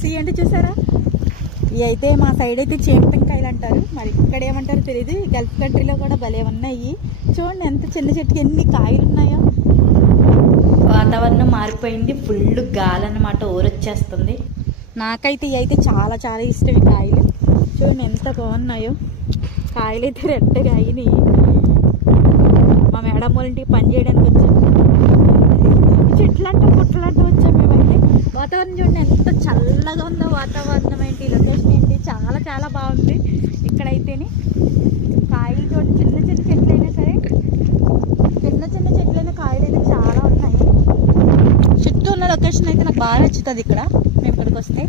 Friends ఏంటి చూసారా, ఇవి అయితే మా సైడ్ అయితే చేమతంకాయలు అంటారు, మరి ఇక్కడ ఏమంటారో తెలియదు. గల్ఫ్ కంట్రీలో కూడా భలే ఉన్నాయి. చూడండి ఎంత చిన్న చెట్టుకి ఎన్ని కాయలు ఉన్నాయో. వాతావరణం మారిపోయింది, ఫుల్ గాలి అన్నమాట, ఊరొచ్చేస్తుంది. నాకైతే ఇవి అయితే చాలా చాలా ఇష్టం ఈ కాయలు. చూడండి ఎంత బాగున్నాయో. కాయలు అయితే రెడ్డగా అయినాయి. మా మేడం వాళ్ళ ఇంటికి పని చేయడానికి వచ్చాము. చెట్లంటూ పుట్టలంటూ వచ్చాము మేమైతే. వాతావరణం చూడండి ఎంత చల్లగా ఉందో. వాతావరణం ఏంటి, లొకేషన్ ఏంటి, చాలా చాలా బాగుంది. ఇక్కడైతేనే కాయలు చూడండి, చిన్న చిన్న చెట్లైనా సరే, చిన్న చిన్న చెట్లైనా కాయలు అయితే చాలా ఉన్నాయి. చుట్టూ ఉన్న లొకేషన్ అయితే నాకు బాగా నచ్చుతుంది ఇక్కడ మేము ఇక్కడికి వస్తే.